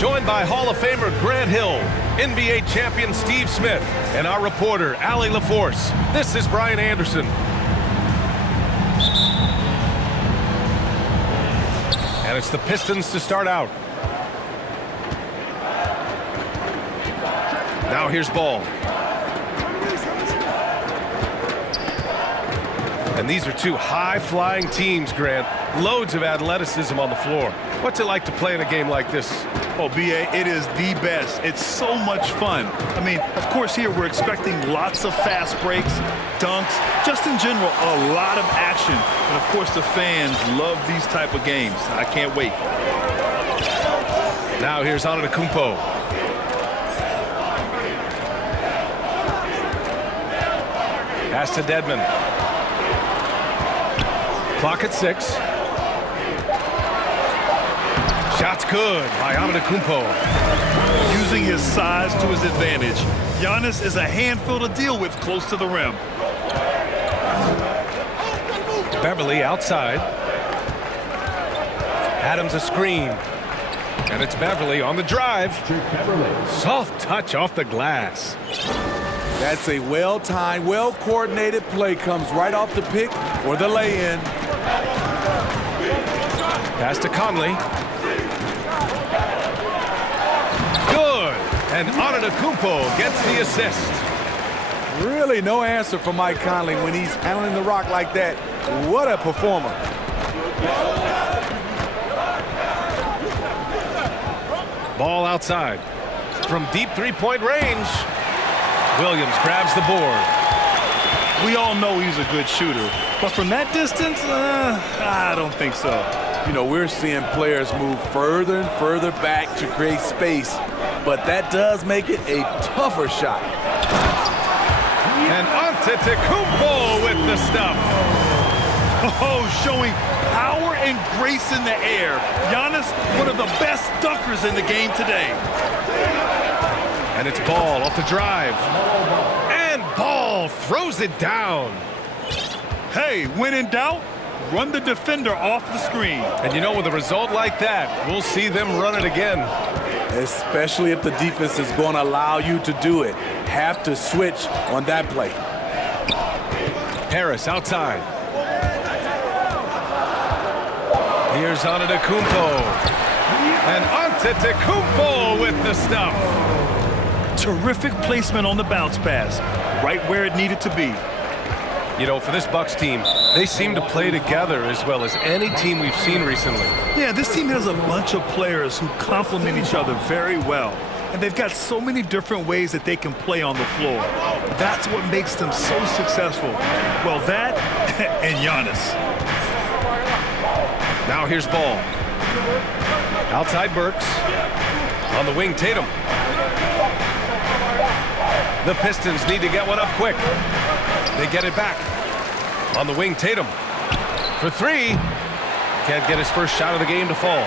joined by Hall of Famer Grant Hill, NBA champion Steve Smith, and our reporter, Allie LaForce. This is Brian Anderson. And it's the Pistons to start out. Now here's Ball. And these are two high-flying teams, Grant. Loads of athleticism on the floor. What's it like to play in a game like this? Oh, B.A., it is the best. It's so much fun. I mean, of course, here we're expecting lots of fast breaks, dunks, just in general, a lot of action. And, of course, the fans love these type of games. I can't wait. Now here's Antetokounmpo. Pass to Dedmon. Clock at 6. Shot's good by Antetokounmpo. Using his size to his advantage. Giannis is a handful to deal with close to the rim. Beverly outside. Adams a screen. And it's Beverly on the drive. Soft touch off the glass. That's a well-timed, well-coordinated play. Comes right off the pick or the lay-in. Pass to Conley. Good. And Antetokounmpo gets the assist. Really no answer for Mike Conley when he's handling the rock like that. What a performer. Ball outside. From deep three-point range, Williams grabs the board. We all know he's a good shooter, but from that distance, I don't think so. You know, we're seeing players move further and further back to create space, but that does make it a tougher shot. And Antetokounmpo with the stuff. Oh, showing power and grace in the air. Giannis, one of the best dunkers in the game today. And it's Ball off the drive. And Ball throws it down. Hey, when in doubt, run the defender off the screen. And you know, with a result like that, we'll see them run it again. Especially if the defense is going to allow you to do it. Have to switch on that play. Harris outside. Here's Antetokounmpo. And Antetokounmpo with the stuff. Terrific placement on the bounce pass, right where it needed to be. You know, for this Bucks team, they seem to play together as well as any team we've seen recently. Yeah, this team has a bunch of players who complement each other very well. And they've got so many different ways that they can play on the floor. That's what makes them so successful. Well, that and Giannis. Now here's Ball. Outside Burks. On the wing, Tatum. The Pistons need to get one up quick. They get it back. On the wing, Tatum. For three. Can't get his first shot of the game to fall.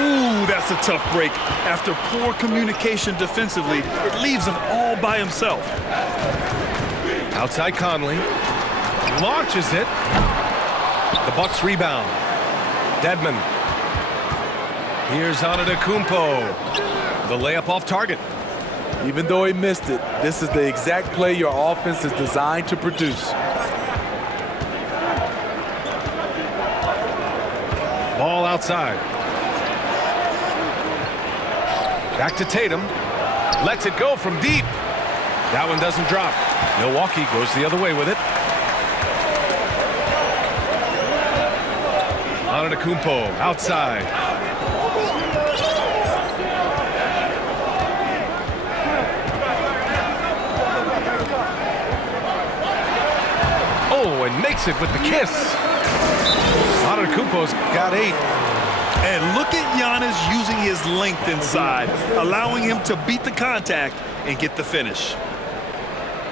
Ooh, that's a tough break. After poor communication defensively, it leaves him all by himself. Outside Conley. Launches it. The Bucks rebound. Dedmon. Here's Antetokounmpo. The layup off target. Even though he missed it, this is the exact play your offense is designed to produce. Ball outside. Back to Tatum. Lets it go from deep. That one doesn't drop. Milwaukee goes the other way with it. Antetokounmpo outside. Oh, and makes it with the kiss. Antetokounmpo's got 8. And look at Giannis using his length inside, allowing him to beat the contact and get the finish.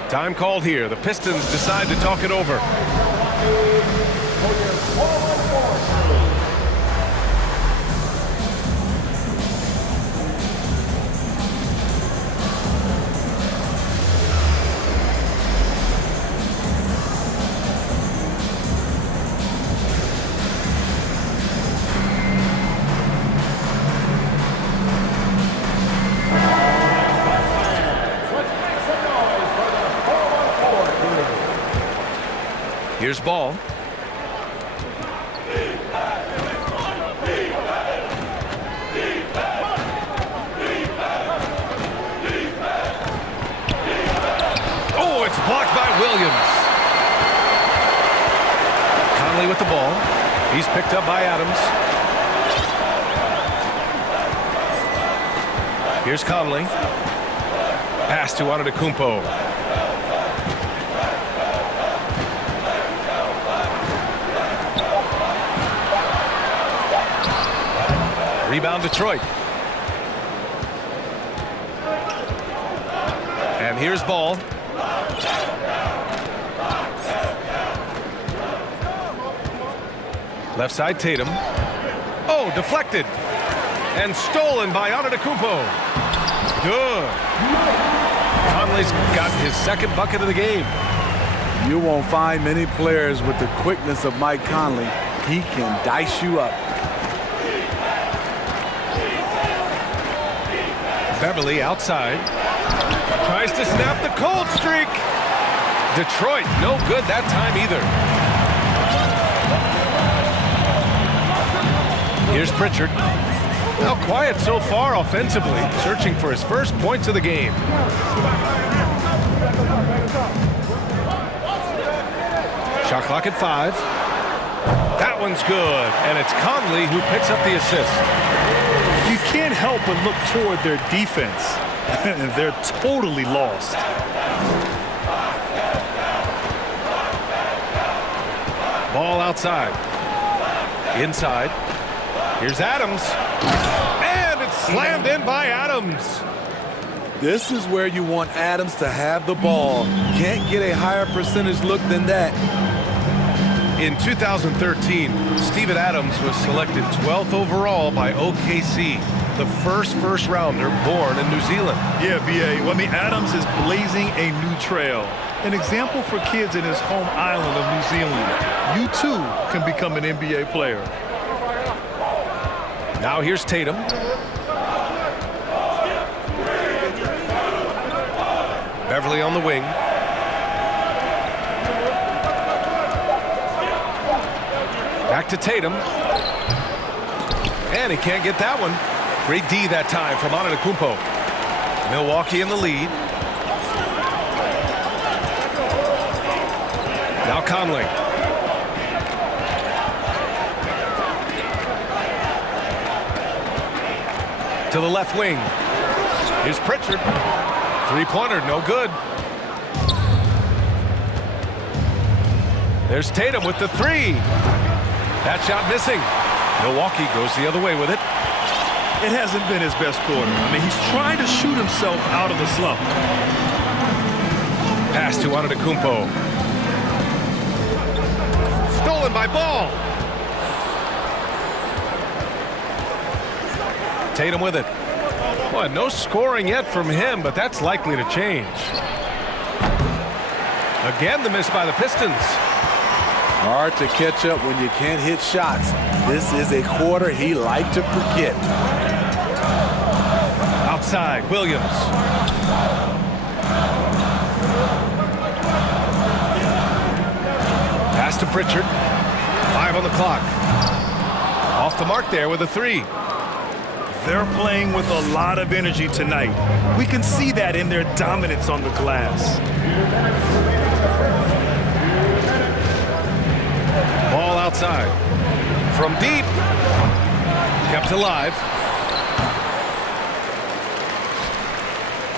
Time called here. The Pistons decide to talk it over. Here's ball. Oh, it's blocked by Williams. Conley with the ball. He's picked up by Adams. Here's Conley. Pass to Antetokounmpo. Rebound Detroit. And here's ball. Left side Tatum. Oh, deflected. And stolen by Antetokounmpo. Good. Conley's got his second bucket of the game. You won't find many players with the quickness of Mike Conley. He can dice you up. Beverly outside. Tries to snap the cold streak. Detroit, no good that time either. Here's Pritchard. Now quiet so far offensively, searching for his first points of the game. Shot clock at 5. That one's good, and it's Conley who picks up the assist. You can't help but look toward their defense. They're totally lost. Ball outside. Inside. Here's Adams. And it's slammed in by Adams. This is where you want Adams to have the ball. Can't get a higher percentage look than that. In 2013, Steven Adams was selected 12th overall by OKC, the first rounder born in New Zealand. Yeah, B.A. Well, I mean, Adams is blazing a new trail. An example for kids in his home island of New Zealand. You, too, can become an NBA player. Now here's Tatum. Beverly on the wing. Back to Tatum. And he can't get that one. Great D that time from Antetokounmpo. Milwaukee in the lead. Now Conley. To the left wing. Here's Pritchard. Three-pointer, no good. There's Tatum with the 3. That shot missing. Milwaukee goes the other way with it. It hasn't been his best quarter. I mean, he's trying to shoot himself out of the slump. Pass to Antetokounmpo. Stolen by Ball. Tatum with it. Boy, no scoring yet from him, but that's likely to change. Again, the miss by the Pistons. Hard to catch up when you can't hit shots. This is a quarter he liked to forget. Outside, Williams. Pass to Pritchard. 5 on the clock. Off the mark there with a 3. They're playing with a lot of energy tonight. We can see that in their dominance on the glass. Ball outside. From deep. Kept alive.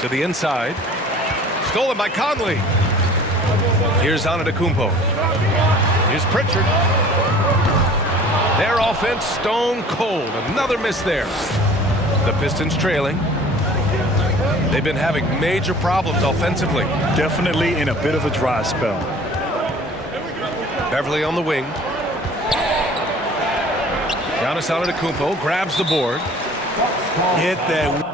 To the inside. Stolen by Conley. Here's Antetokounmpo. Here's Pritchard. Their offense stone cold. Another miss there. The Pistons trailing. They've been having major problems offensively. Definitely in a bit of a dry spell. Beverly on the wing. Giannis Antetokounmpo grabs the board. Hit that.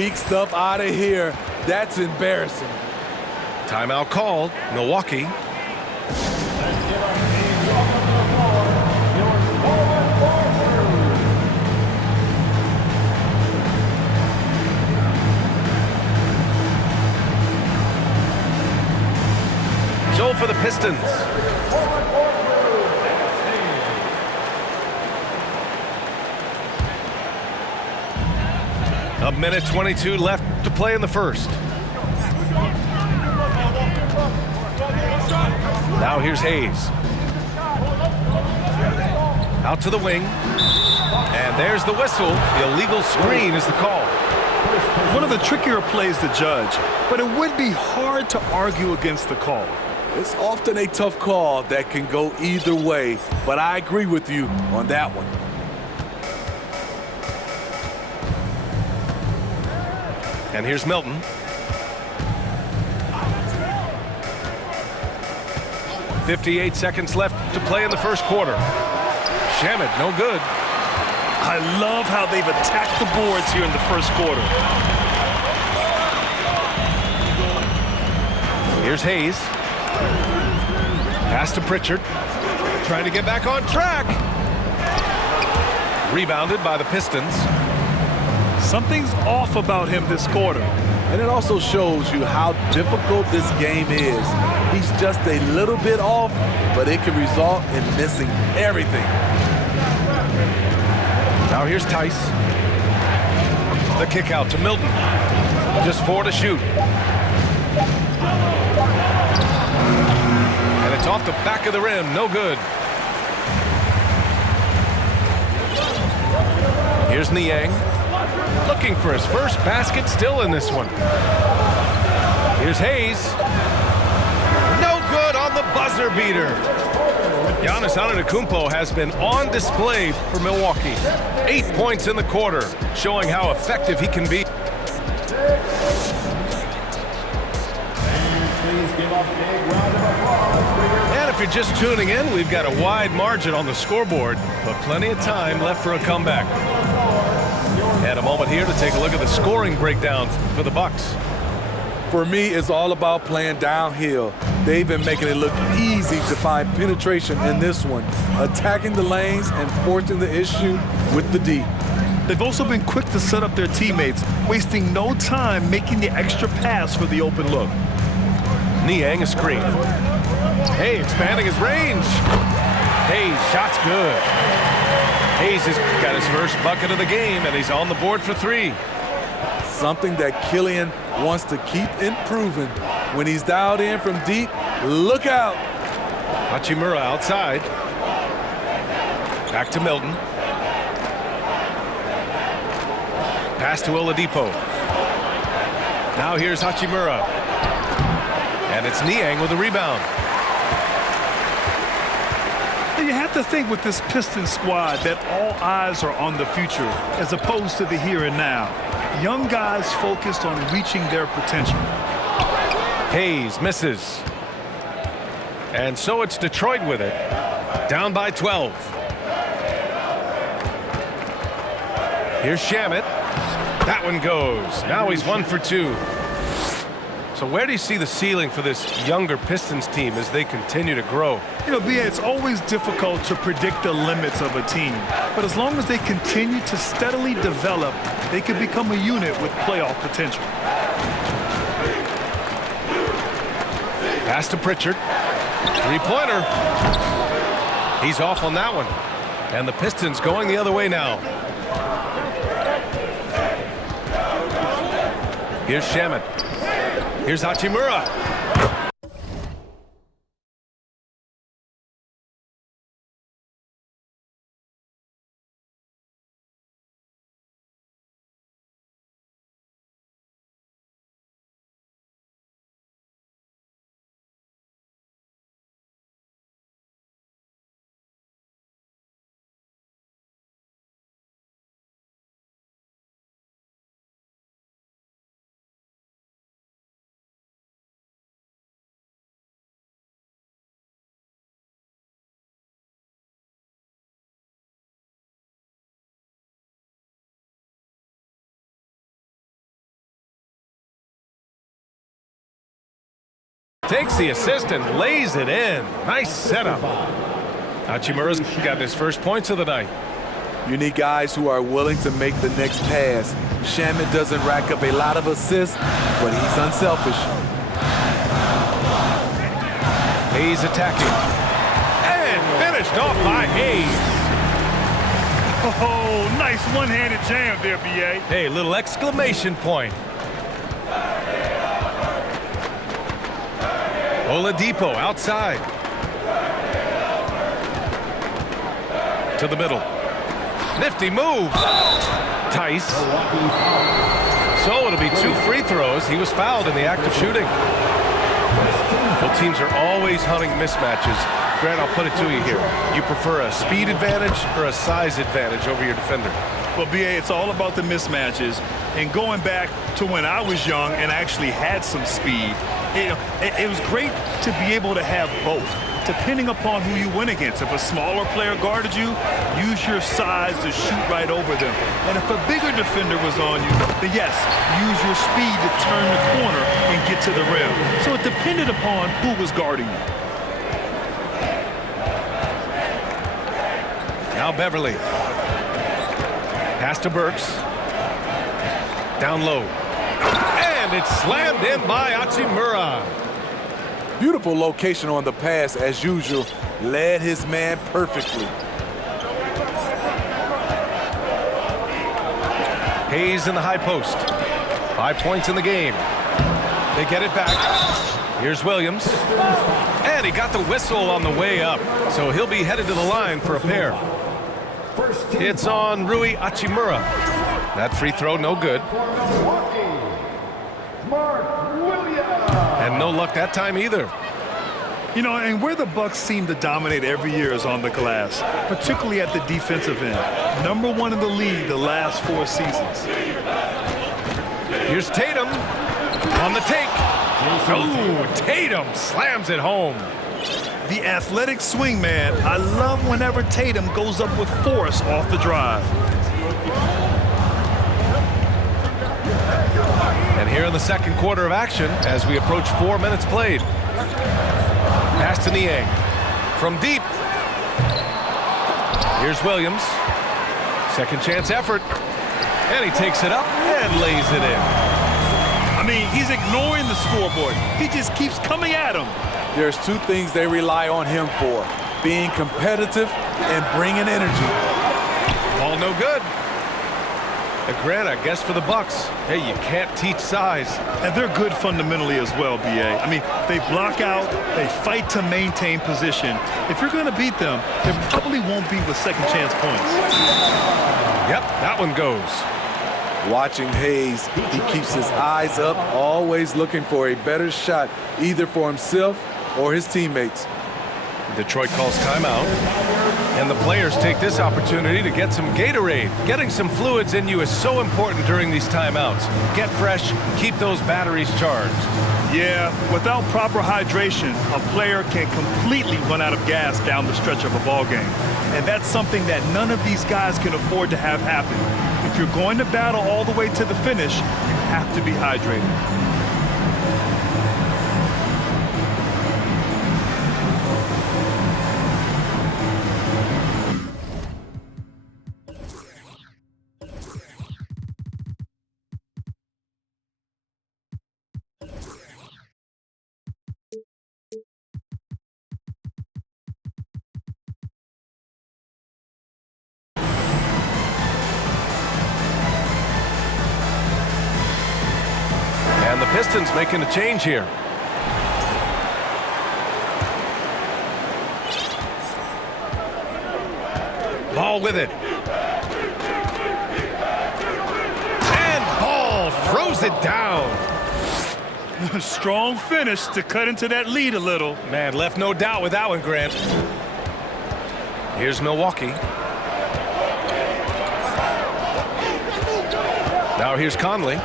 Weak stuff out of here. That's embarrassing. Timeout called, Milwaukee. So for the Pistons. A minute 22 left to play in the first. Now here's Hayes. Out to the wing. And there's the whistle. The illegal screen is the call. One of the trickier plays to judge, but it would be hard to argue against the call. It's often a tough call that can go either way, but I agree with you on that one. And here's Milton. .58 seconds left to play in the first quarter. Shamet, no good. I love how they've attacked the boards here in the first quarter. Here's Hayes. Pass to Pritchard. Trying to get back on track. Rebounded by the Pistons. Something's off about him this quarter. And it also shows you how difficult this game is. He's just a little bit off, but it can result in missing everything. Now here's Tice. The kick out to Milton. Just 4 to shoot. And it's off the back of the rim. No good. Here's Niang. Looking for his first basket, still in this one. Here's Hayes. No good on the buzzer beater. Giannis Antetokounmpo has been on display for Milwaukee. 8 points in the quarter, showing how effective he can be. And if you're just tuning in, we've got a wide margin on the scoreboard, but plenty of time left for a comeback. And a moment here to take a look at the scoring breakdown for the Bucks. For me, it's all about playing downhill. They've been making it look easy to find penetration in this one, attacking the lanes and forcing the issue with the D. They've also been quick to set up their teammates, wasting no time making the extra pass for the open look. Niang a screen. Hey, expanding his range. Hayes, shot's good. Hayes has got his first bucket of the game, and he's on the board for 3. Something that Killian wants to keep improving. When he's dialed in from deep, look out. Hachimura outside. Back to Milton. Pass to Oladipo. Now here's Hachimura. And it's Niang with the rebound. You have to think with this Pistons squad that all eyes are on the future as opposed to the here and now. Young guys focused on reaching their potential. Hayes misses. And so it's Detroit with it. Down by 12. Here's Shamet. That one goes. Now he's 1 for 2. So where do you see the ceiling for this younger Pistons team as they continue to grow? You know, B.A., it's always difficult to predict the limits of a team. But as long as they continue to steadily develop, they can become a unit with playoff potential. Pass to Pritchard. Three-pointer. He's off on that one. And the Pistons going the other way now. Here's Shamet. Here's Hachimura. takes the assist and lays it in. Nice setup. Hachimura's got his first points of the night. You need guys who are willing to make the next pass. Shamet doesn't rack up a lot of assists, but he's unselfish. Hayes attacking. And finished off by Hayes. Oh, nice one-handed jam there, B.A. Hey, little exclamation point. Oladipo outside. To the middle. Nifty move. Tice. So it'll be 2 free throws. He was fouled in the act of shooting. Both teams are always hunting mismatches. Grant, I'll put it to you here. You prefer a speed advantage or a size advantage over your defender? Well, B.A., it's all about the mismatches. And going back to when I was young and actually had some speed, it was great to be able to have both, depending upon who you went against. If a smaller player guarded you, use your size to shoot right over them. And if a bigger defender was on you, then yes, use your speed to turn the corner and get to the rim. So it depended upon who was guarding you. Now Beverly. Pass to Burks. Down low. And it's slammed in by Hachimura. Beautiful location on the pass, as usual. Led his man perfectly. Hayes in the high post. 5 points in the game. They get it back. Here's Williams. And he got the whistle on the way up. So he'll be headed to the line for a pair. It's on Rui Hachimura. That free throw, no good. And no luck that time either. You know, and where the Bucks seem to dominate every year is on the glass, particularly at the defensive end. #1 in the league the last 4 seasons. Here's Tatum on the take. Oh, Tatum slams it home. The athletic swing man. I love whenever Tatum goes up with force off the drive. And here in the second quarter of action, as we approach 4 minutes played. Pass to Niang. From deep. Here's Williams. Second chance effort. And he takes it up and lays it in. I mean, he's ignoring the scoreboard. He just keeps coming at him. There's 2 things they rely on him for: being competitive and bringing energy. Ball no good. Grant, I guess for the Bucks, hey, you can't teach size. And they're good fundamentally as well, B.A. I mean, they block out, they fight to maintain position. If you're going to beat them, they probably won't be with second chance points. Yep, that one goes. Watching Hayes, he keeps his eyes up, always looking for a better shot, either for himself or his teammates. Detroit calls timeout, and the players take this opportunity to get some Gatorade. Getting some fluids in you is so important during these timeouts. Get fresh, keep those batteries charged. Yeah, without proper hydration, a player can completely run out of gas down the stretch of a ball game. And that's something that none of these guys can afford to have happen. If you're going to battle all the way to the finish, you have to be hydrated. And the Pistons making a change here. Ball with it. And Ball throws it down. Strong finish to cut into that lead a little. Man, left no doubt with that one, Grant. Here's Milwaukee. Now here's Conley.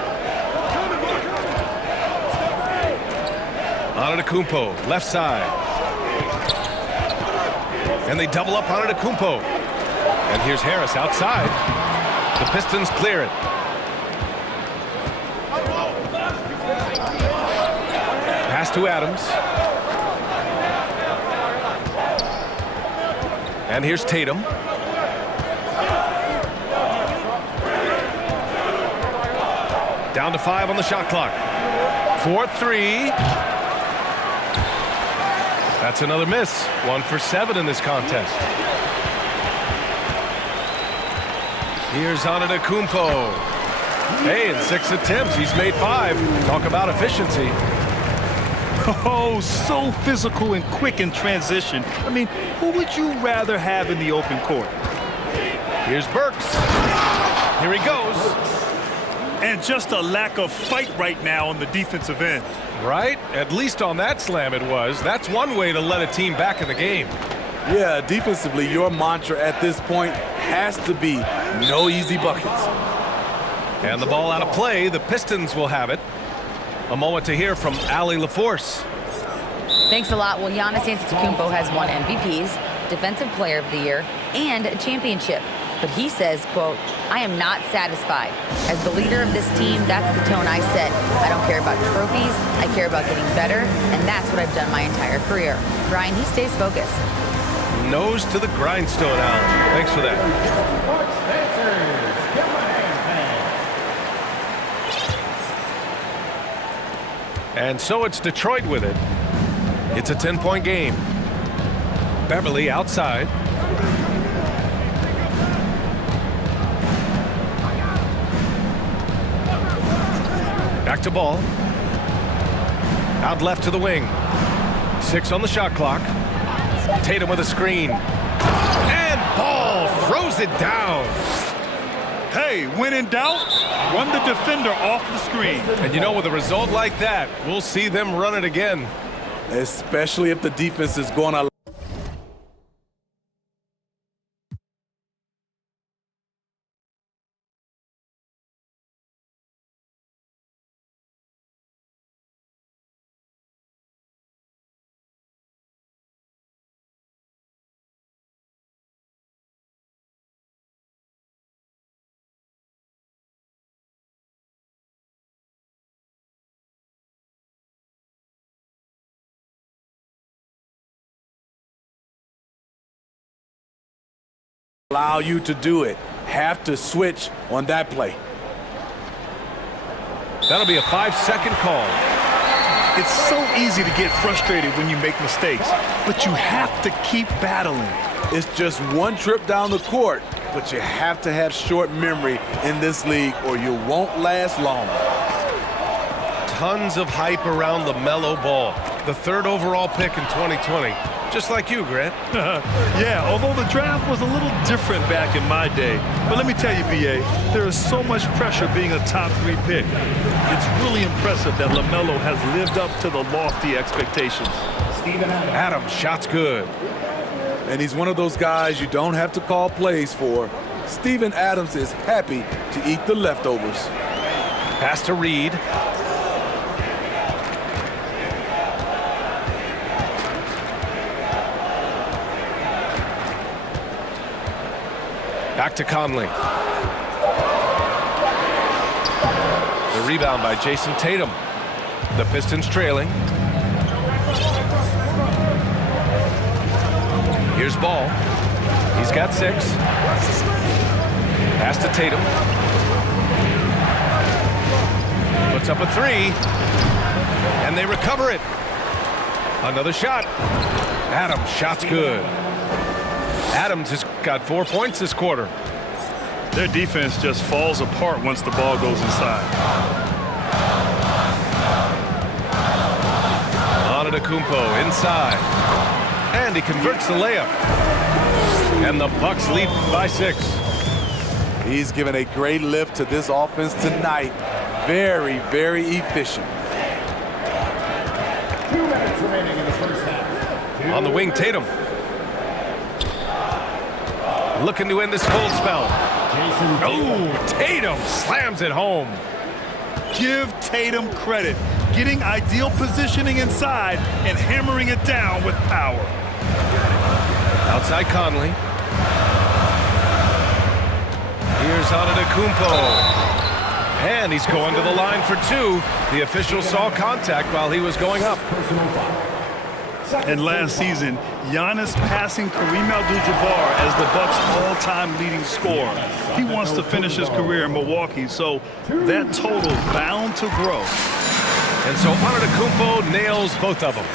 Antetokounmpo, left side. And they double up Antetokounmpo. And here's Harris outside. The Pistons clear it. Pass to Adams. And here's Tatum. Down to 5 on the shot clock. 4-3. That's another miss. 1 for 7 in this contest. Here's Antetokounmpo. Hey, in 6 attempts, he's made 5. Talk about efficiency. Oh, so physical and quick in transition. I mean, who would you rather have in the open court? Here's Burks. Here he goes. And just a lack of fight right now on the defensive end. Right? At least on that slam it was. That's one way to let a team back in the game. Yeah, defensively, your mantra at this point has to be no easy buckets. And the ball out of play. The Pistons will have it. A moment to hear from Allie LaForce. Thanks a lot. Well, Giannis Antetokounmpo has won MVPs, Defensive Player of the Year, and a championship. But he says, quote, I am not satisfied. As the leader of this team, that's the tone I set. I don't care about trophies. I care about getting better, and that's what I've done my entire career. Brian, he stays focused. Nose to the grindstone, Al. Thanks for that. And so it's Detroit with it. It's a 10-point game. Beverly outside. Back to ball. Out left to the wing. 6 on the shot clock. Tatum with a screen. And ball throws it down. Hey, when in doubt, run the defender off the screen. And you know, with a result like that, we'll see them run it again. Especially if the defense is going to allow you to do it. Have to switch on that play. That'll be a 5-second call. It's so easy to get frustrated when you make mistakes, but you have to keep battling. It's just one trip down the court, but you have to have short memory in this league or you won't last long. Tons of hype around LaMelo Ball, the 3rd overall pick in 2020. Just like you, Grant. Yeah, although the draft was a little different back in my day. But let me tell you, B.A., there is so much pressure being a top 3 pick. It's really impressive that LaMelo has lived up to the lofty expectations. Adams, shot's good. And he's one of those guys you don't have to call plays for. Steven Adams is happy to eat the leftovers. Pass to Reed. Back to Conley. The rebound by Jason Tatum. The Pistons trailing. Here's Ball. He's got 6. Pass to Tatum. Puts up a 3. And they recover it. Another shot. Adams, shot's good. Adams has got 4 points this quarter. Their defense just falls apart once the ball goes inside. Antetokounmpo inside. And he converts the layup. And the Bucks lead by 6. He's given a great lift to this offense tonight. Very, very efficient. 2 minutes remaining in the first half. On the wing, Tatum. Looking to end this cold spell. Oh, Tatum slams it home. Give Tatum credit. Getting ideal positioning inside and hammering it down with power. Outside Conley. Here's Antetokounmpo. And he's going to the line for two. The official saw contact while he was going up. And last season, Giannis passing Kareem Abdul-Jabbar as the Bucks' all-time leading scorer. He wants to finish his career in Milwaukee, so that total bound to grow. And so Antetokounmpo nails both of them.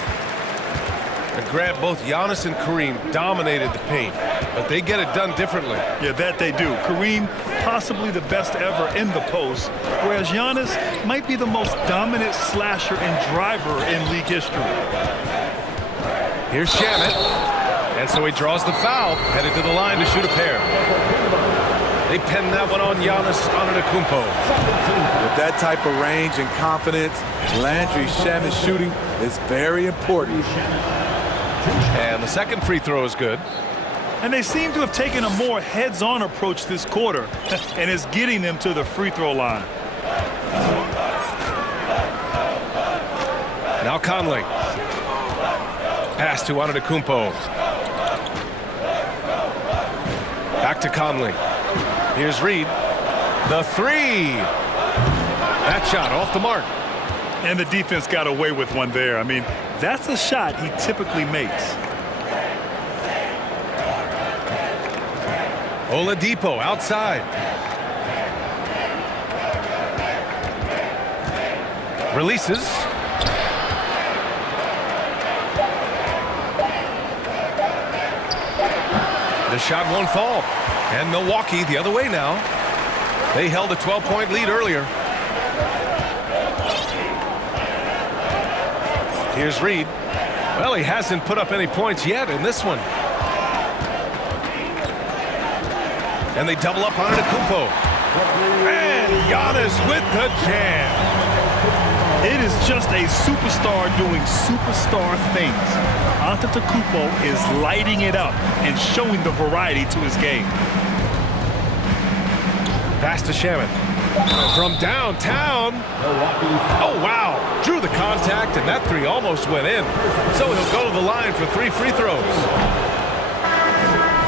And Grant, both Giannis and Kareem dominated the paint, but they get it done differently. Yeah, that they do. Kareem, possibly the best ever in the post, whereas Giannis might be the most dominant slasher and driver in league history. Here's Shamet, and so he draws the foul, headed to the line to shoot a pair. They pen that one on Giannis Antetokounmpo. With that type of range and confidence, Landry Shamet's shooting is very important. And the second free throw is good. And they seem to have taken a more heads-on approach this quarter, and it's getting them to the free throw line. Now Conley. Pass to Antetokounmpo. Back to Conley. Here's Reed. The three. That shot off the mark. And the defense got away with one there. I mean, that's a shot he typically makes. Oladipo outside. Releases. The shot won't fall. And Milwaukee the other way now. They held a 12-point lead earlier. Here's Reed. Well, he hasn't put up any points yet in this one. And they double up on Antetokounmpo. And Giannis with the jam. It is just a superstar doing superstar things. Antetokounmpo is lighting it up and showing the variety to his game. Pass to Shamet. From downtown. Oh, wow. Drew the contact, and that three almost went in. So he'll go to the line for 3 free throws.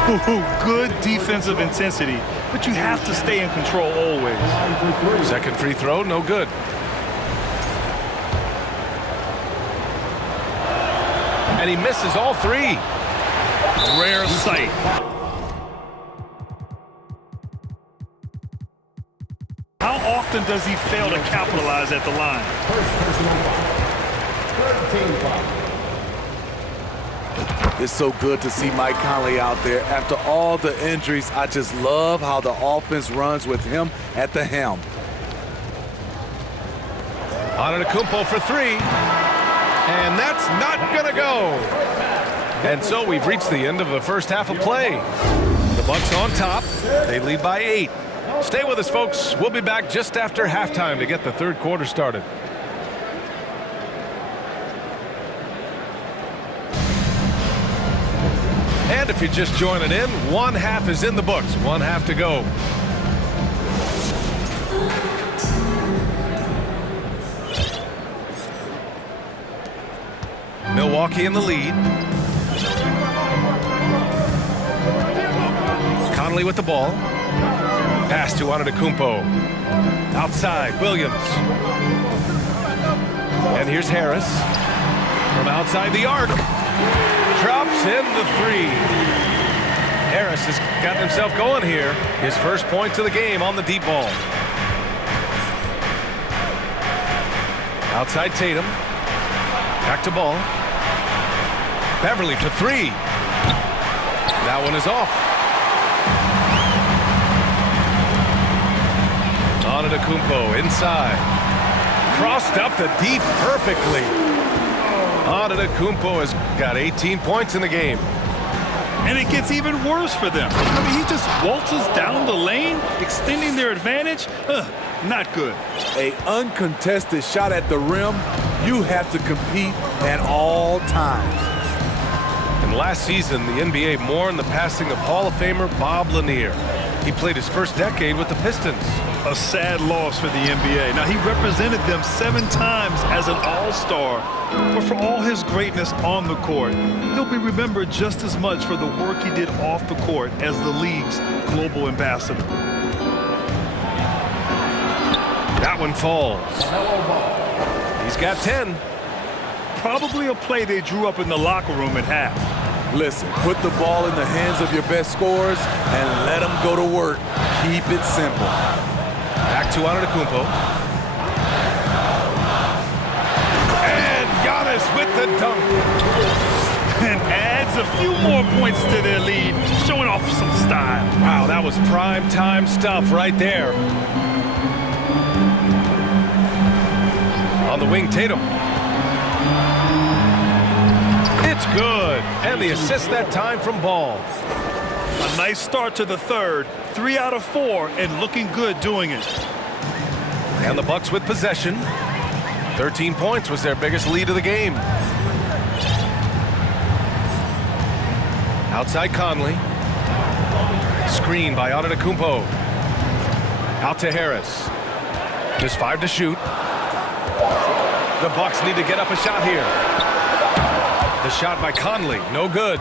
Ooh, good defensive intensity, but you have to stay in control always. Second free throw, no good. And he misses all 3. Rare sight. How often does he fail to capitalize at the line? It's so good to see Mike Conley out there. After all the injuries, I just love how the offense runs with him at the helm. Antetokounmpo for 3. And that's not going to go. And so we've reached the end of the first half of play. The Bucks on top. They lead by 8. Stay with us, folks. We'll be back just after halftime to get the third quarter started. And if you're just joining in, one half is in the books. One half to go. Milwaukee in the lead. Conley with the ball. Pass to Antetokounmpo. Outside, Williams. And here's Harris. From outside the arc. Drops in the 3. Harris has got himself going here. His first points of the game on the deep ball. Outside Tatum. Back to ball. Beverly for 3. That one is off. Antetokounmpo inside. Crossed up the deep perfectly. Antetokounmpo has got 18 points in the game. And it gets even worse for them. I mean, he just waltzes down the lane, extending their advantage. Not good. An uncontested shot at the rim, you have to compete at all times. And last season, the NBA mourned the passing of Hall of Famer Bob Lanier. He played his first decade with the Pistons. A sad loss for the NBA. Now, he represented them 7 times as an all-star, but for all his greatness on the court, he'll be remembered just as much for the work he did off the court as the league's global ambassador. That one falls. He's got 10. Probably a play they drew up in the locker room at half. Listen, put the ball in the hands of your best scorers and let them go to work. Keep it simple. Back to Antetokounmpo. And Giannis with the dunk. And adds a few more points to their lead, showing off some style. Wow, that was prime time stuff right there. On the wing, Tatum. It's good. And the assist that time from Ball. A nice start to the third. 3 out of 4, and looking good doing it. And the Bucks with possession. 13 points was their biggest lead of the game. Outside Conley. Screen by Antetokounmpo. Out to Harris. Just 5 to shoot. The Bucks need to get up a shot here. The shot by Conley, no good.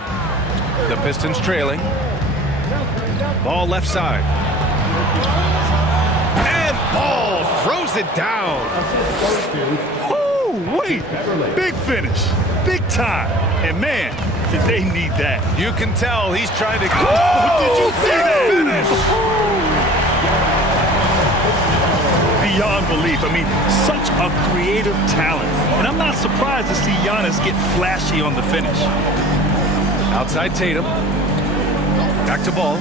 The Pistons trailing. Ball left side. And Ball throws it down. Oh, wait. Big finish. Big time. And man, did they need that. You can tell he's trying to... Oh, did you see that? Finish. Beyond belief. I mean, such a creative talent. And I'm not surprised to see Giannis get flashy on the finish. Outside Tatum. Back to Ball.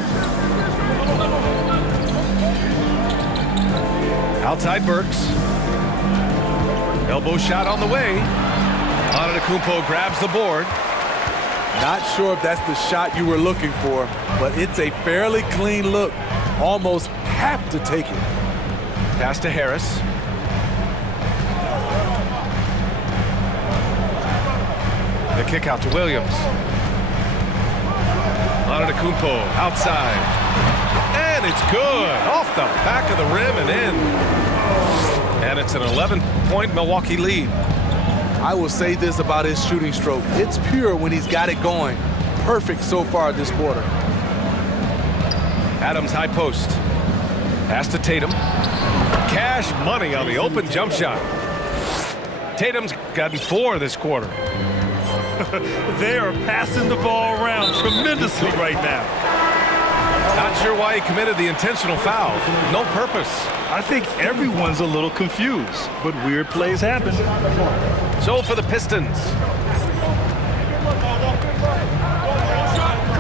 Outside Burks. Elbow shot on the way. Antetokounmpo grabs the board. Not sure if that's the shot you were looking for, but it's a fairly clean look. Almost have to take it. Pass to Harris. The kick out to Williams. Antetokounmpo outside. And it's good. Off the back of the rim and in. And it's an 11-point Milwaukee lead. I will say this about his shooting stroke. It's pure when he's got it going. Perfect so far this quarter. Adams high post. Pass to Tatum. Cash money on the open jump shot. Tatum's gotten 4 this quarter. They are passing the ball around tremendously right now. Not sure why he committed the intentional foul. No purpose. I think everyone's a little confused, but weird plays happen. So for the Pistons.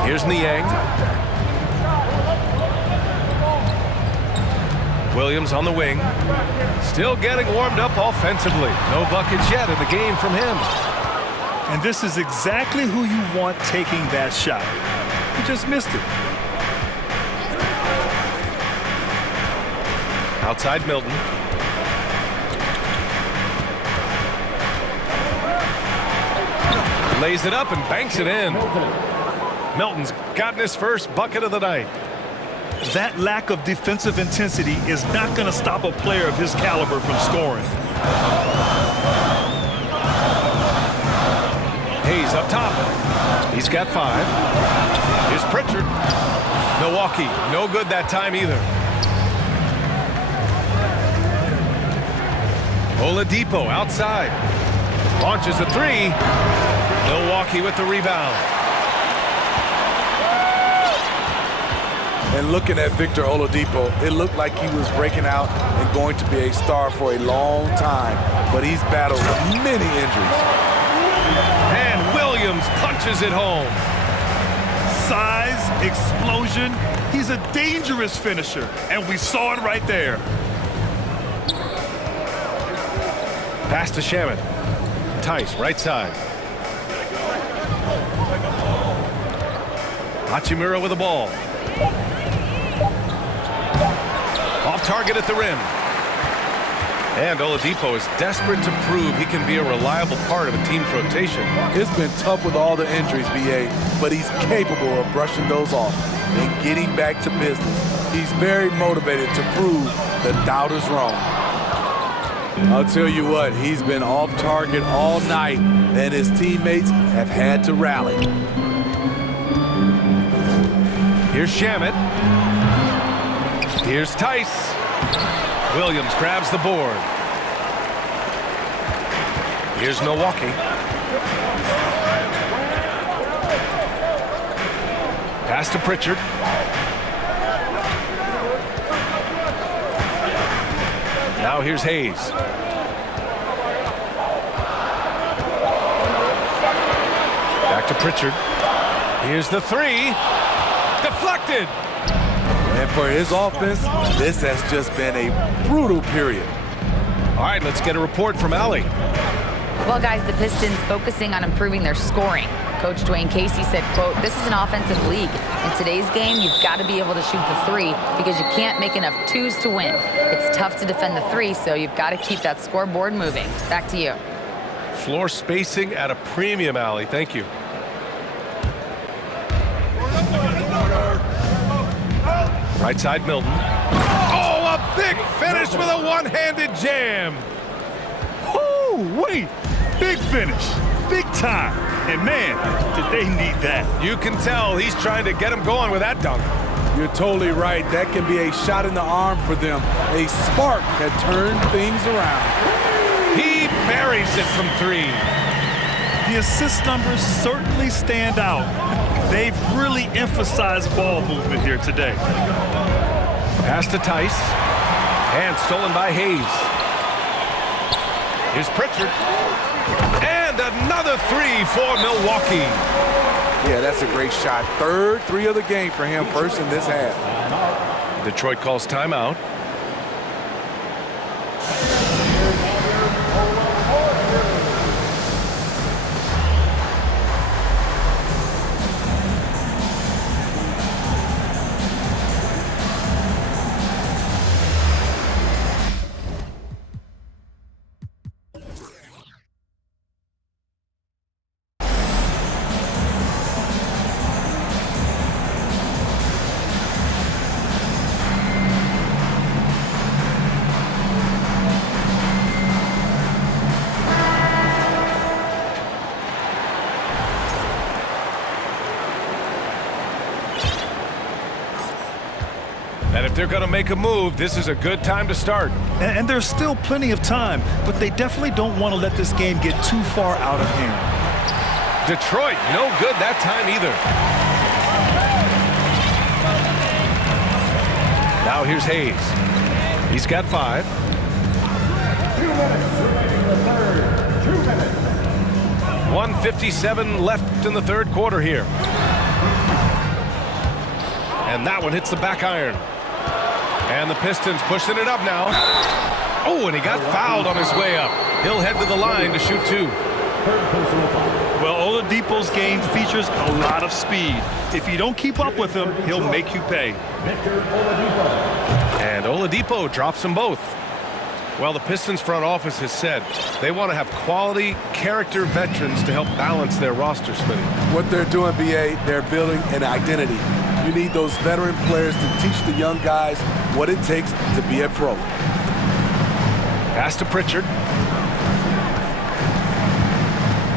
Here's Niang. Williams on the wing. Still getting warmed up offensively. No buckets yet in the game from him. And this is exactly who you want taking that shot. He just missed it. Outside Milton. Lays it up and banks it in. Milton's gotten his first bucket of the night. That lack of defensive intensity is not going to stop a player of his caliber from scoring. Hayes up top. He's got 5. Here's Pritchard. Milwaukee, no good that time either. Oladipo outside. Launches a 3. Milwaukee with the rebound. And looking at Victor Oladipo, it looked like he was breaking out and going to be a star for a long time, but he's battled many injuries. And Williams punches it home. Size, explosion. He's a dangerous finisher, and we saw it right there. Pass to Shamet. Tice, right side. Hachimura with the ball. Off target at the rim. And Oladipo is desperate to prove he can be a reliable part of a team's rotation. It's been tough with all the injuries, BA, but he's capable of brushing those off and getting back to business. He's very motivated to prove the doubters wrong. I'll tell you what, he's been off target all night, and his teammates have had to rally. Here's Shamet. Here's Tice. Williams grabs the board. Here's Milwaukee. Pass to Pritchard. Now here's Hayes. Back to Pritchard. Here's the three. Deflected. And for his offense, this has just been a brutal period. All right, let's get a report from Allie. Well, guys, the Pistons focusing on improving their scoring. Coach Dwayne Casey said, quote, "This is an offensive league. In today's game, you've got to be able to shoot the three because you can't make enough twos to win. It's tough to defend the three, so you've got to keep that scoreboard moving." Back to you. Floor spacing at a premium, Allie. Thank you. Right side, Milton. Oh, a big finish with a one-handed jam. Oh, wait. Big finish. Big time. And, man, did they need that. You can tell he's trying to get him going with that dunk. You're totally right. That can be a shot in the arm for them. A spark that turned things around. He buries it from three. The assist numbers certainly stand out. They've really emphasized ball movement here today. Pass to Tice. And stolen by Hayes. Here's Pritchard. And another three for Milwaukee. Yeah, that's a great shot. Third three of the game for him, first in this half. Detroit calls timeout. And if they're going to make a move, this is a good time to start. And there's still plenty of time, but they definitely don't want to let this game get too far out of hand. Detroit, no good that time either. Now here's Hayes. He's got 5. 2 minutes remaining in the third. 2 minutes. 1:57 left in the third quarter here. And that one hits the back iron. And the Pistons pushing it up now. Oh, and he got fouled on his way up. He'll head to the line to shoot 2. Well, Oladipo's game features a lot of speed. If you don't keep up with him, he'll make you pay. And Oladipo drops them both. Well, the Pistons front office has said they want to have quality character veterans to help balance their roster, Smitty. What they're doing, BA, they're building an identity. You need those veteran players to teach the young guys what it takes to be a pro. Pass to Pritchard.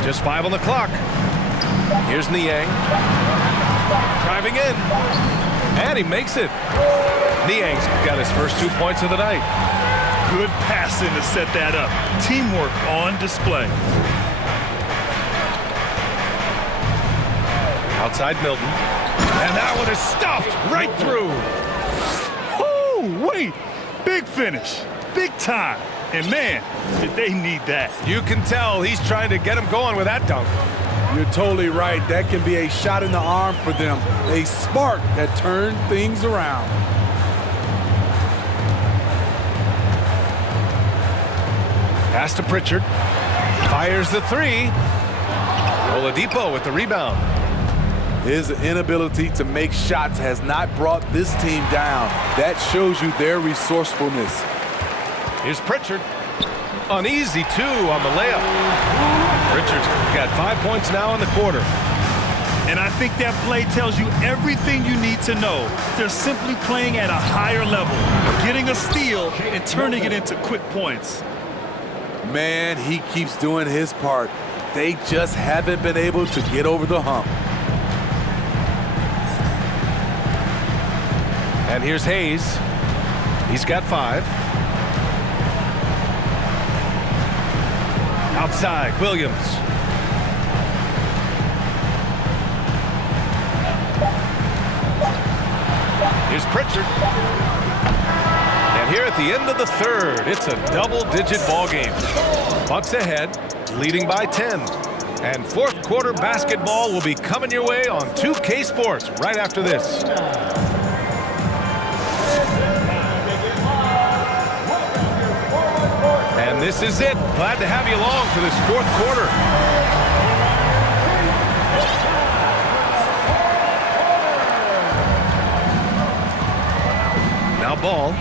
Just 5 on the clock. Here's Niang. Driving in. And he makes it. Niang's got his first 2 points of the night. Good passing to set that up. Teamwork on display. Outside Milton. And that one is stuffed right through. Oh, wait. Big finish. Big time. And, man, did they need that. You can tell he's trying to get him going with that dunk. You're totally right. That can be a shot in the arm for them. A spark that turned things around. Pass to Pritchard. Fires the 3. Oladipo with the rebound. His inability to make shots has not brought this team down. That shows you their resourcefulness. Here's Pritchard. Uneasy 2 on the layup. Pritchard's got 5 points now in the quarter. And I think that play tells you everything you need to know. They're simply playing at a higher level, getting a steal and turning it into quick points. Man, he keeps doing his part. They just haven't been able to get over the hump. And here's Hayes. He's got 5. Outside, Williams. Here's Pritchard. And here at the end of the third, it's a double-digit ball game. Bucks ahead, leading by 10. And fourth quarter basketball will be coming your way on 2K Sports right after this. And this is it. Glad to have you along for this fourth quarter. Now Ball.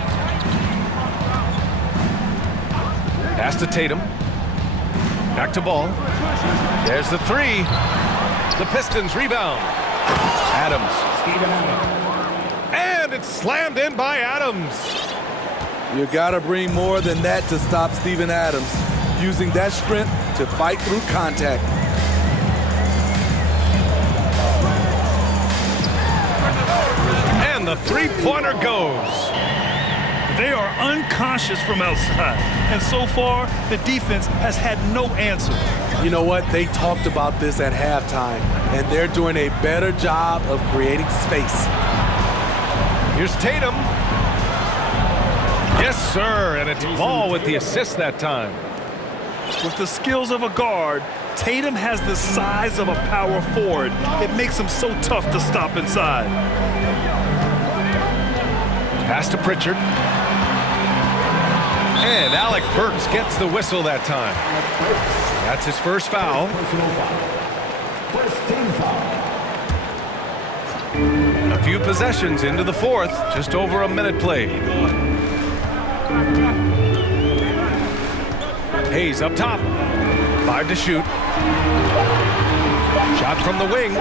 Pass to Tatum. Back to Ball. There's the three. The Pistons rebound. Adams. And it's slammed in by Adams. You gotta bring more than that to stop Steven Adams, using that strength to fight through contact. And the three-pointer goes. They are unconscious from outside, and so far, the defense has had no answer. You know what? They talked about this at halftime, and they're doing a better job of creating space. Here's Tatum. Yes, sir, and it's Ball with the assist that time. With the skills of a guard, Tatum has the size of a power forward. It makes him so tough to stop inside. Pass to Pritchard. And Alec Burks gets the whistle that time. That's his first foul. First team foul. A few possessions into the fourth, just over a minute played. Hayes up top. 5 to shoot. Shot from the wing.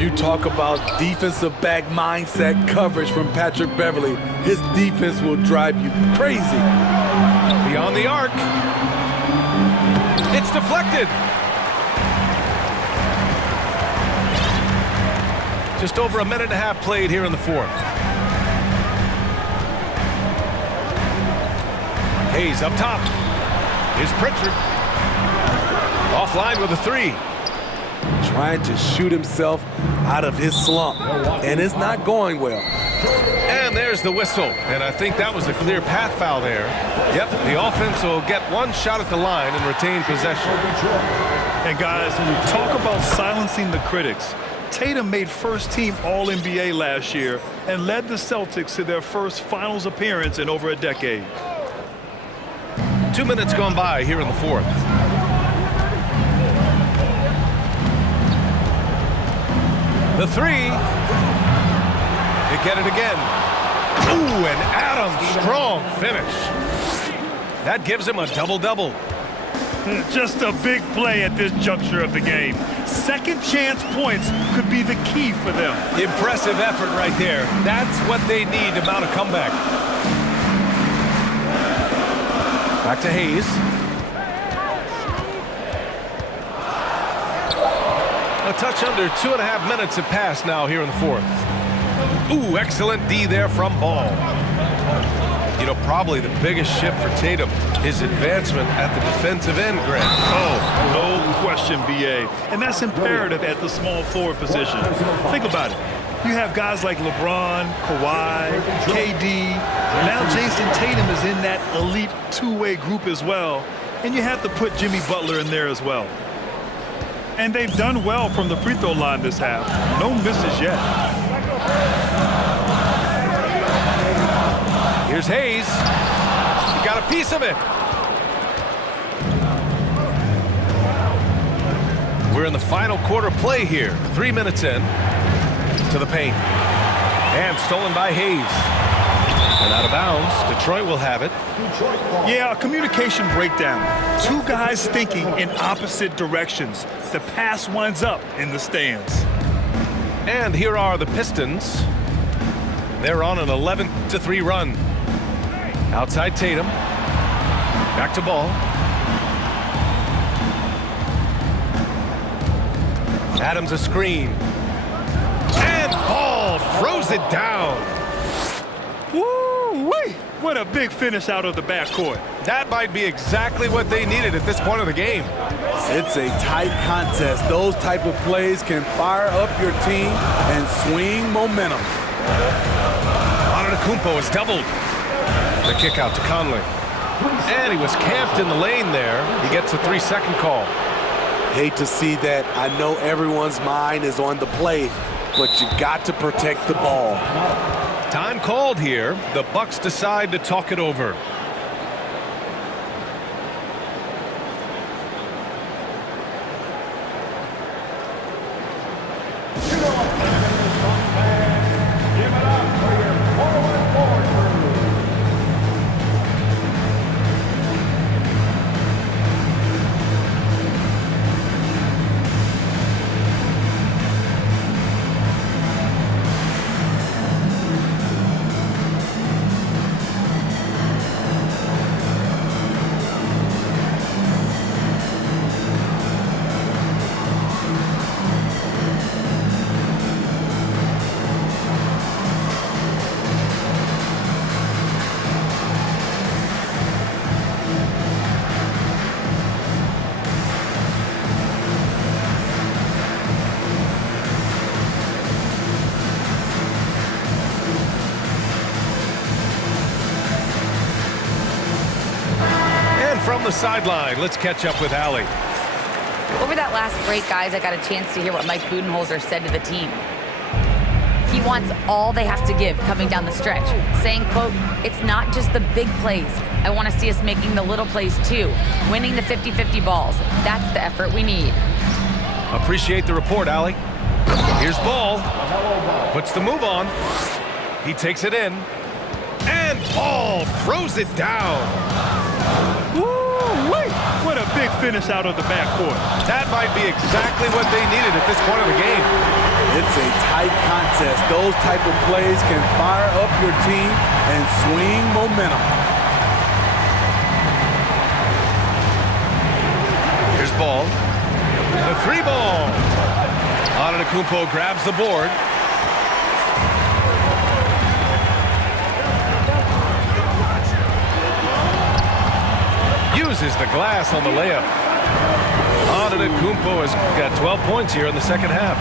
You talk about defensive back mindset coverage from Patrick Beverly. His defense will drive you crazy. Beyond the arc. It's deflected. Just over a minute and a half played here in the fourth. Hayes up top. Here's Pritchard. Offline with a three. Trying to shoot himself out of his slump, and it's not going well. And there's the whistle, and I think that was a clear path foul there. Yep, the offense will get one shot at the line and retain possession. And guys, talk about silencing the critics. Tatum made first-team All-NBA last year and led the Celtics to their first finals appearance in over a decade. 2 minutes gone by here in the fourth. The three. They get it again. Ooh, and Adams, strong finish. That gives him a double-double. Just a big play at this juncture of the game. Second chance points could be the key for them. Impressive effort right there. That's what they need to mount a comeback. Back to Hayes. A touch under 2.5 minutes have passed now here in the fourth. Ooh, excellent D there from Ball. You know, probably the biggest shift for Tatum, his advancement at the defensive end, Grant. Oh, no question, BA. And that's imperative at the small forward position. Think about it. You have guys like LeBron, Kawhi, KD. Now Jason Tatum is in that elite two-way group as well. And you have to put Jimmy Butler in there as well. And they've done well from the free throw line this half. No misses yet. Here's Hayes. He got a piece of it. We're in the final quarter play here. 3 minutes in. To the paint. And stolen by Hayes. And out of bounds. Detroit will have it. Yeah, a communication breakdown. Two guys thinking in opposite directions. The pass winds up in the stands. And here are the Pistons. They're on an 11-3 run. Outside Tatum. Back to Ball. Adams a screen. And Ball throws it down. Woo-wee! What a big finish out of the backcourt. That might be exactly what they needed at this point of the game. It's a tight contest. Those type of plays can fire up your team and swing momentum. Antetokounmpo is doubled. The kick out to Conley. And he was camped in the lane there. He gets a 3-second call. Hate to see that. I know everyone's mind is on the play, but you got to protect the ball. Time called here. The Bucks decide to talk it over. Give it up for your forward crew. From the sideline, let's catch up with Allie. Over that last break, guys, I got a chance to hear what Mike Budenholzer said to the team. He wants all they have to give coming down the stretch, saying, quote, "It's not just the big plays. I want to see us making the little plays too, winning the 50-50 balls. That's the effort we need." Appreciate the report, Allie. Here's Ball. Puts the move on. He takes it in. And Ball throws it down. Woo-wee! What a big finish out of the backcourt. That might be exactly what they needed at this point of the game. It's a tight contest. Those type of plays can fire up your team and swing momentum. Here's Ball. The 3-ball. Antetokounmpo grabs the board. Uses the glass on the layup. Antetokounmpo has got 12 points here in the second half.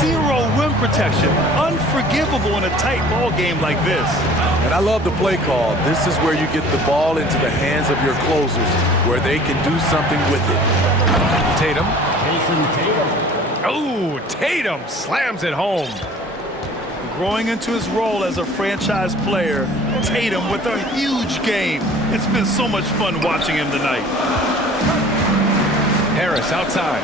Zero rim protection. Unforgivable in a tight ball game like this. And I love the play call. This is where you get the ball into the hands of your closers, where they can do something with it. Tatum. Oh, Tatum slams it home. Growing into his role as a franchise player, Tatum with a huge game. It's been so much fun watching him tonight. Harris outside.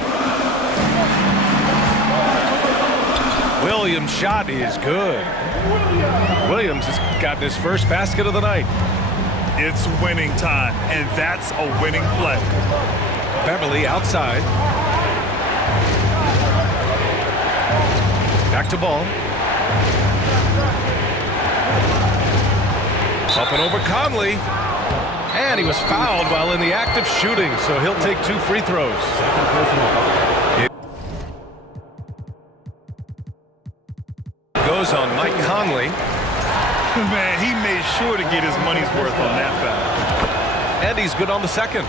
Williams' shot is good. Williams has gotten his first basket of the night. It's winning time, and that's a winning play. Beverly outside. Back to Ball. Up and over Conley. And he was fouled while in the act of shooting, so he'll take 2 free throws. It goes on Mike Conley. Man, he made sure to get his money's worth on that foul. And he's good on the second.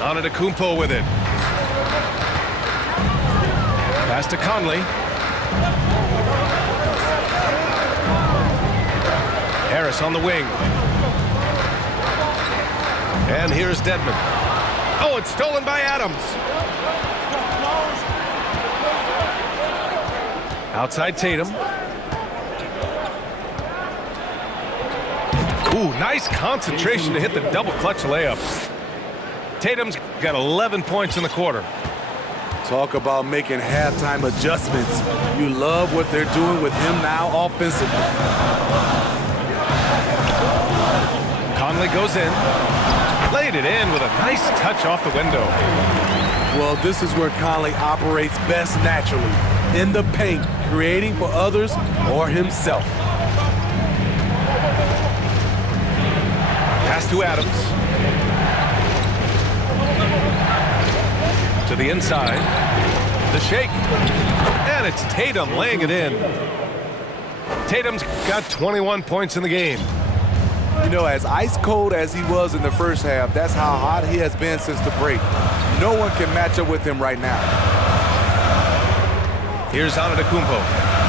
Antetokounmpo with it. Pass to Conley. Harris on the wing. And here's Dedmon. Oh, it's stolen by Adams. Outside Tatum. Ooh, nice concentration to hit the double clutch layup. Tatum's got 11 points in the quarter. Talk about making halftime adjustments. You love what they're doing with him now offensively. Conley goes in. Played it in with a nice touch off the window. Well, this is where Conley operates best naturally. In the paint, creating for others or himself. Pass to Adams. To the inside. The shake. And it's Tatum laying it in. Tatum's got 21 points in the game. You know, as ice cold as he was in the first half, that's how hot he has been since the break. No one can match up with him right now. Here's Antetokounmpo,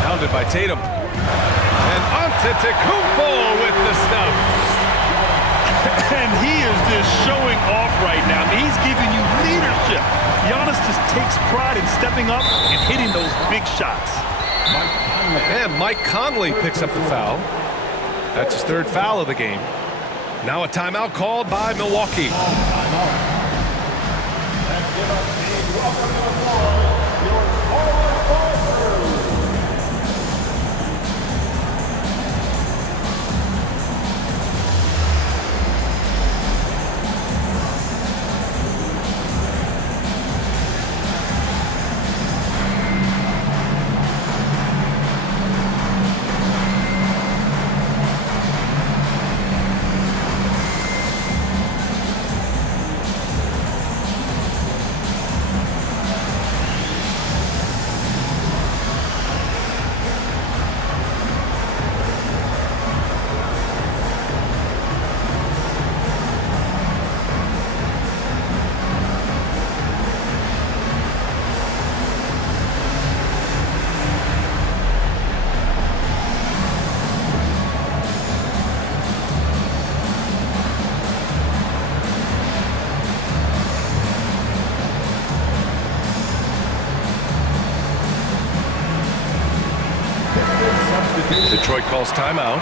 pounded by Tatum. And Antetokounmpo with the stuff. And he is just showing off right now. I mean, he's giving you leadership. Giannis just takes pride in stepping up and hitting those big shots. And Mike Conley picks up the foul. That's his third foul of the game. Now a timeout called by Milwaukee. Detroit calls timeout.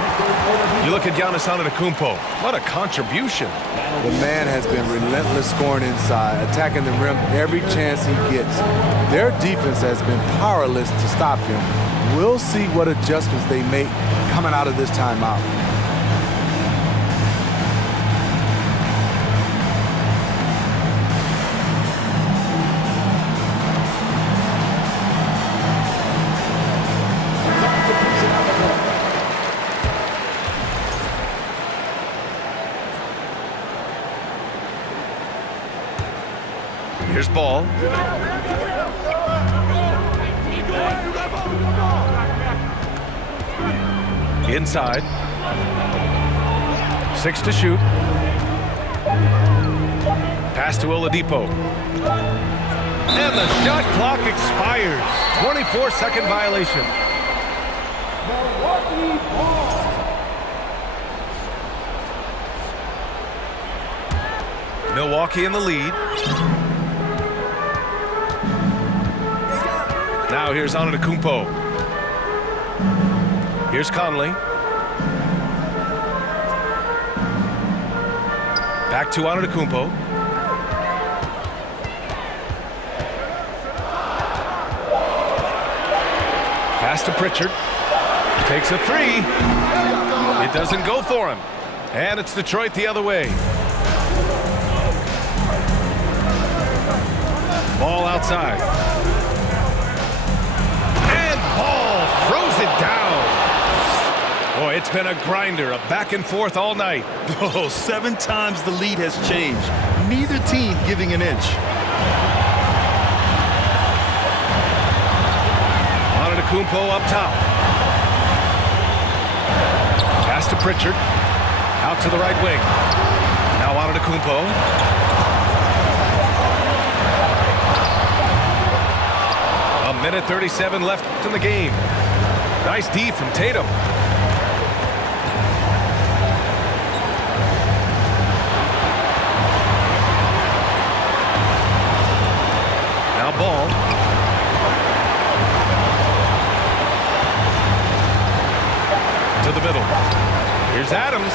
You look at Giannis Antetokounmpo. What a contribution. The man has been relentless scoring inside, attacking the rim every chance he gets. Their defense has been powerless to stop him. We'll see what adjustments they make coming out of this timeout. Here's Ball. Inside. 6 to shoot. Pass to Oladipo. And the shot clock expires. 24-second violation. Milwaukee in the lead. Now here's Antetokounmpo. Here's Conley. Back to Antetokounmpo. Pass to Pritchard. Takes a three. It doesn't go for him. And it's Detroit the other way. Ball outside. Ball throws it down. Boy, it's been a grinder, a back and forth all night. Oh, 7 times the lead has changed. Neither team giving an inch. Antetokounmpo up top. Pass to Pritchard. Out to the right wing. Now Antetokounmpo. A minute 37 left in the game. Nice D from Tatum. Now Ball. To the middle. Here's Adams.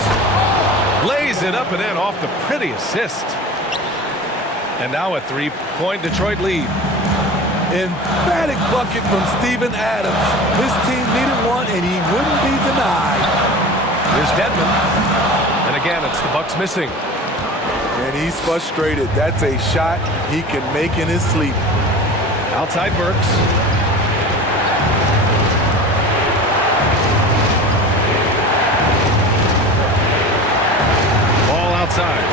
Lays it up and in off the pretty assist. And now a 3-point Detroit lead. Emphatic bucket from Steven Adams. His team needed one, and he wouldn't be denied. Here's Dedmon. And again, it's the Bucks missing. And he's frustrated. That's a shot he can make in his sleep. Outside Burks. Ball outside.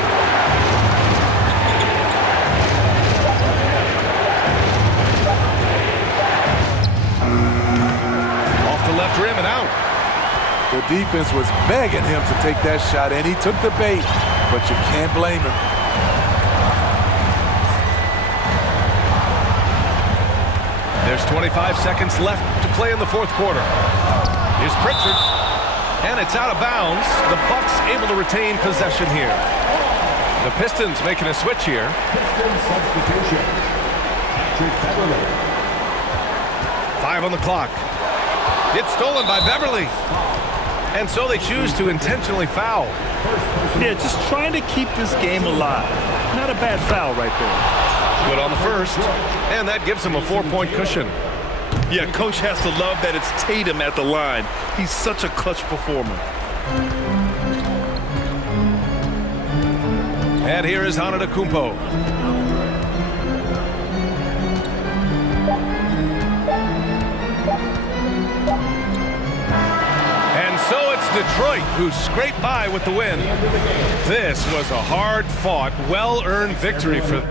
Left rim and out. The defense was begging him to take that shot, and he took the bait, but you can't blame him. There's 25 seconds left to play in the fourth quarter. Here's Pritchard, and it's out of bounds. The Bucks able to retain possession here. The Pistons making a switch here. Pistons substitution. Patrick Beverly. 5 on the clock. It's stolen by Beverly. And so they choose to intentionally foul. Yeah, just trying to keep this game alive. Not a bad foul right there. Good on the first, and that gives him a 4-point cushion. Yeah, coach has to love that it's Tatum at the line. He's such a clutch performer. And here is Antetokounmpo. And so it's Detroit who scraped by with the win. This was a hard-fought, well-earned victory for